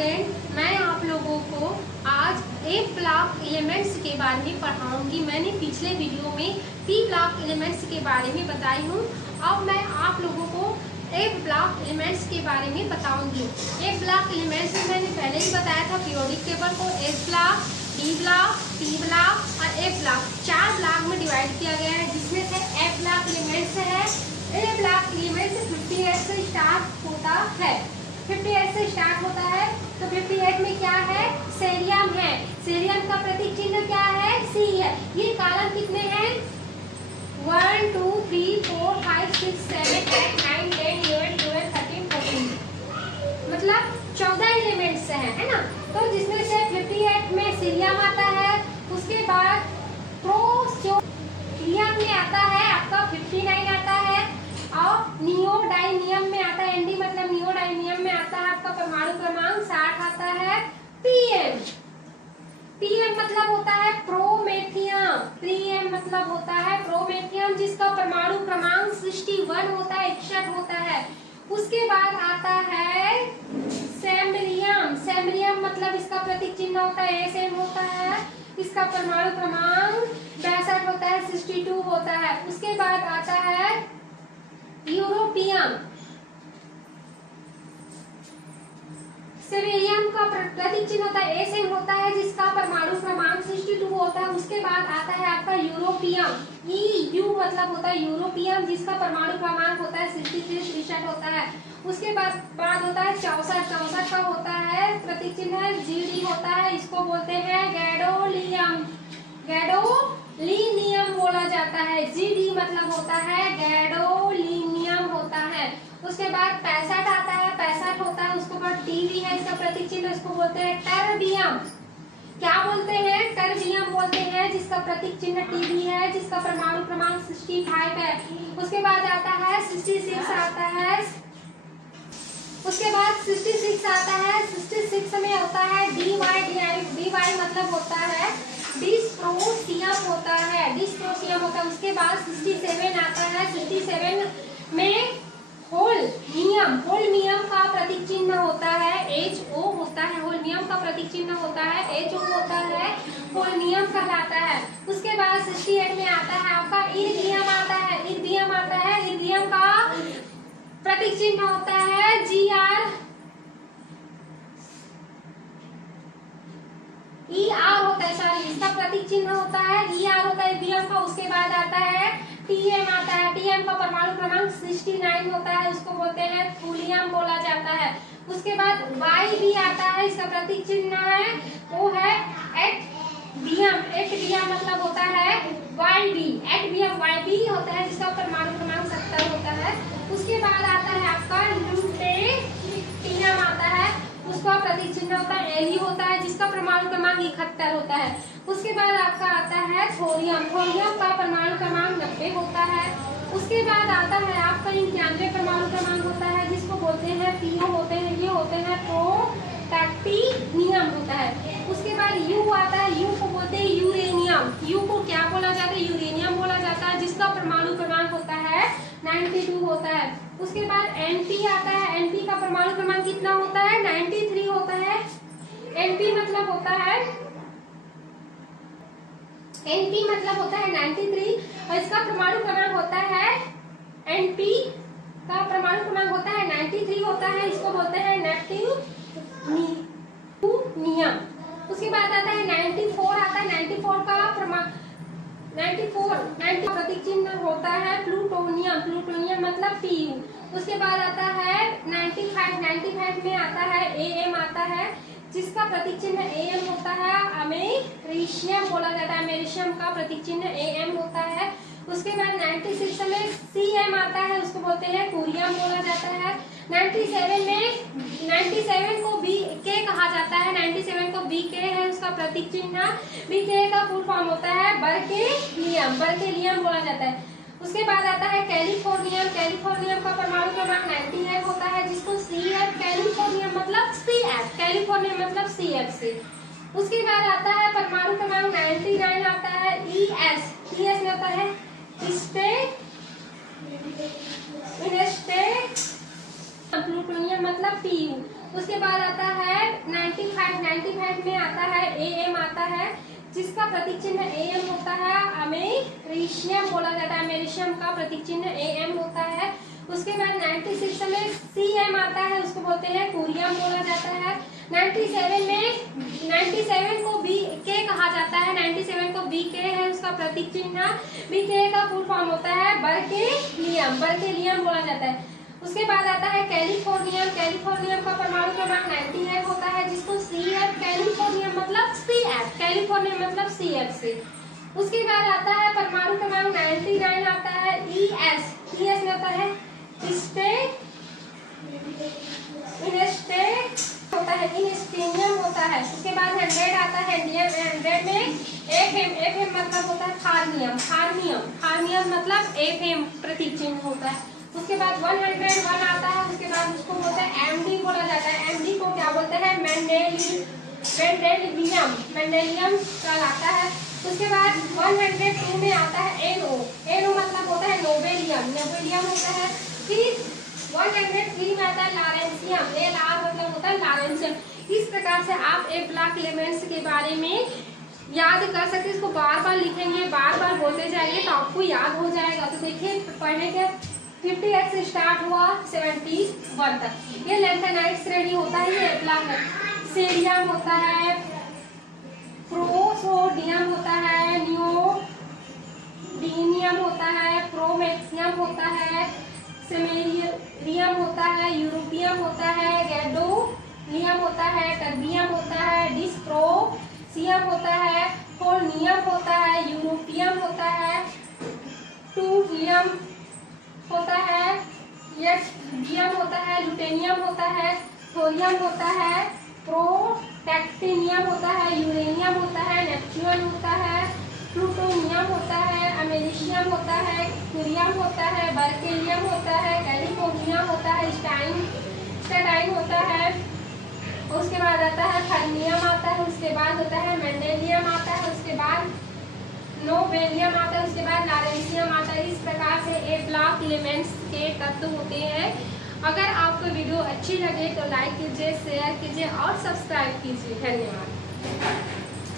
Friend, मैं आप लोगों को आज ए ब्लॉक एलिमेंट्स के बारे में पढ़ाऊंगी। मैंने पिछले वीडियो में पी ब्लॉक एलिमेंट्स के बारे में बताई हूँ। अब मैं आप लोगों को ए ब्लॉक एलिमेंट्स के बारे में बताऊंगी। ए ब्लॉक एलिमेंट्स में मैंने पहले ही बताया था पीरियोडिक टेबल को S block, D block, T block और ए ब्लॉक 4 ब्लॉक में डिवाइड किया गया है, जिसमें से ए ब्लॉक एलिमेंट्स है। ए ब्लॉक एलिमेंट्स 58 से स्टार्ट होता है। 58 से स्टार्ट होता है तो 58 में क्या है? सीरियम है। सीरियम का प्रतीक चिन्ह क्या है? सी है। ये कॉलम कितने हैं? 1 2 3 4 5 6 7 8 9 10 11 12 13 14, मतलब 14 एलिमेंट्स है ना। तो जिसमें से 58 में सीरियम आता है, उसके बाद प्रोसियम में आता है आपका 59 आता है, और नियोडाइनियम में आता है, एनडी मतलब नियोडाइनियम में आता है आपका परमाणु क्रमांक 60 आता है। पीएम, पीएम मतलब होता है प्रोमेथियम, पीएम मतलब होता है प्रोमेथियम, जिसका परमाणु क्रमांक 61 होता है, 61 होता है। उसके बाद आता है सैम्बरियम, सैम्बरियम मतलब इसका प्रतीक चिन्ह होता है एसएम होता है, इसका परमाणु क्रमांक 62 होता है, 62 होता है। उसके बाद आता है यूरोपियम, सेवेरियम का प्रतीक चिन्ह होता है एसएम होता है, जिसका परमाणु क्रमांक 62 होता है। उसके बाद आता है आपका यूरोपियम, यू मतलब होता है यूरोपियम, जिसका परमाणु क्रमांक होता है 63, 63 होता है। उसके बाद होता है 64, 64 का होता है प्रतीक चिन्ह जीडी होता है, इसको बोलते हैं गैडोलियम, गैडोलिनियम बोला जाता है। जीडी मतलब होता है गैडोलिनियम होता है। उसके बाद 65 आता है, 65 होता है, उसके बाद टीवी है, इसका प्रतीक चिन्ह इसको बोलते हैं टर्बियम। क्या बोलते हैं? टर्बियम बोलते हैं, जिसका प्रतीक चिन्ह टीवी है, जिसका परमाणु क्रमांक 65 है। उसके बाद आता है 66 आता है, उसके बाद 66 आता है, 66 में होता है डीवाई, डीवाई मतलब होता है डिस्प्रोसियम होता है, डिस्प्रोसियम होता है। उसके बाद 67 आता है, 67 में होल्मियम, होल्मियम का प्रतीक चिन्ह होता है HO होता है, होल्मियम का प्रतीक चिन्ह होता है HO होता है, होल्मियम कहलाता है। उसके बाद 68 में आता है आपका इरिडियम आता है, इरिडियम आता है, इरिडियम का प्रतीक चिन्ह होता है GR, ER होता है, सॉरी इसका प्रतीक चिन्ह होता है ER होता है इरिडियम का। उसके बाद आता है TM आता है, TM का परमाणु क्रमांक 69 होता है, उसको बोलते हैं थूलियम बोला जाता है। उसके बाद YB आता है, इसका प्रतीक चिन्ह है वो है एटबियम, एटबियम मतलब होता है YB, एटबियम YB होता है, जिसका परमाणु क्रमांक 70 होता है। उसके बाद आता है आपका ल्यूटेनियम आता है, उसका प्रतीक चिन्ह होता है एली होता है, जिसका परमाणु क्रमांक 71 होता है। उसके बाद आपका आता है थोरियम, थोरियम का परमाणु क्रमांक 90 होता है। उसके बाद आता है आपका 91 परमाणु क्रमांक होता है, जिसको बोलते हैं पीओ होते हैं, ये होते हैं प्रोटैक्टिनियम होता है। उसके बाद यू आता है, यू को बोलते हैं यूरेनियम, यू को क्या बोला जाता है? यूरेनियम बोला जाता है, जिसका परमाणु क्रमांक होता है 92 होता है। उसके बाद एनपी आता है, एनपी का परमाणु क्रमांक कितना होता है? 93 होता है। एनपी मतलब होता है, एनपी मतलब होता है 93, और इसका परमाणु क्रमांक होता है, एनपी का परमाणु क्रमांक होता है 93 होता है, इसको बोलते हैं नेप्ट्यूनियम। उसके बाद आता है 94 आता है, 94 का परमाणु 90 प्रतीक चिन्ह होता है प्लूटोनियम, प्लूटोनियम मतलब Pu। उसके बाद आता है 95 में आता है AM आता है, जिसका प्रतीक चिन्ह AM होता है, अमेरिशियम बोला जाता है, अमेरिशियम का प्रतीक चिन्ह AM होता है। उसके बाद 96 में CM आता है, उसको बोलते हैं कुरियम बोला जाता है। 97 में 97 को BK कहा जाता है, 97 को BK है उसका प्रतीक चिन्ह, BK का फुल फॉर्म होता है बर्केलियम, बर्केलियम बोला जाता है। उसके बाद आता है कैलिफोर्नियम, कैलिफोर्नियम का परमाणु क्रमांक 98 होता है, जिसको CF, कैलिफोर्नियम मतलब CF, कैलिफोर्नियम मतलब CF से। उसके बाद आता है परमाणु क्रमांक 99 आता है ES, ES में होता है प्लूटोनियम मतलब Pu। उसके बाद आता है सेवन में आता है एम आता है, जिसका प्रतीक चिन्ह एम होता है। अमेरिशियम बोला जाता है, अमेरिशियम का प्रतीक चिन्ह एम होता है। उसके बाद 96 में सीएम आता है, उसको बोलते हैं कोरियम बोला जाता है। 97 में 97 को बी के कहा जाता है, 97 को बी के है उसका प्रतीक चिन्ह। बी के का फुल फॉर्म होता है बर्केलियम, बर्केलियम बोला जाता है। उसके बाद आता है कैलिफोर्नियम, कैलिफोर्नियम का परमाणु क्रमांक 98 होता है, जिसको सीएफ, कैलिफोर्नियम मतलब सीएफ, कैलिफोर्नियम मतलब सीएफ से। उसके बाद आता है परमाणु क्रमांक 99 आता है ईएस, ईएस में आता है होता है, इनस्टेनियम होता है। उसके बाद 100 आता है, 100 में एफएम, एफएम मतलब होता है फार्मियम, फार्मियम, फार्मियम मतलब एफएम प्रतीक चिन्ह होता है। उसके बाद 101 आता है, उसके बाद उसको बोलते हैं एमडी बोला जाता है। एमडी को क्या बोलते हैं, मेंडेलियम, मेंडेलियम कहलाता है। उसके बाद 102 में आता है एनओ, एनओ मतलब होता है नोबेलियम, नोबेलियम होता है। फिर 103 में आता है लॉरेंसियम, एलआर मतलब होता है लॉरेंसियम। इस प्रकार से आप ए ब्लॉक एलिमेंट्स के बारे में याद कर सकते हैं। इसको बार बार लिखेंगे, बार बार बोलते जाएंगे तो आपको याद हो जाएगा। तो देखिए पढ़ने के 50 से स्टार्ट हुआ 71 तक। ये लैंथेनाइट श्रेणी होता है, ये ब्लॉक है। सीरियम होता है, प्रोसोडियम होता है, नियोडीनियम होता है, प्रोमेथियम होता है, सेमेरियम होता है, यूरोपियम होता है, गैडोलियम होता है, टर्बियम होता है, डिस्प्रोसियम होता है, होल्नियम होता है, यूरोपियम होता है, टूलियम होता है, यट्सबियम होता है, लुटेनियम होता है, थोरियम होता है, प्रोटैक्टिनियम होता है, यूरेनियम होता है, नेपच्यून होता है, प्लूटोनियम होता है, अमेरिशियम होता है, कुरियम होता है, बर्केलियम होता है, कैलिफोर्नियम होता है, स्टाइन होता है। उसके बाद आता है थर्मियम आता है, उसके बाद होता है मेंडेलियम आता है, उसके बाद नोबेलियम आता है, उसके बाद लॉरेंसियम आता है। इस प्रकार से ए ब्लॉक एलिमेंट्स के तत्व होते हैं। अगर आपको वीडियो अच्छी लगे तो लाइक कीजिए, शेयर कीजिए और सब्सक्राइब कीजिए। धन्यवाद।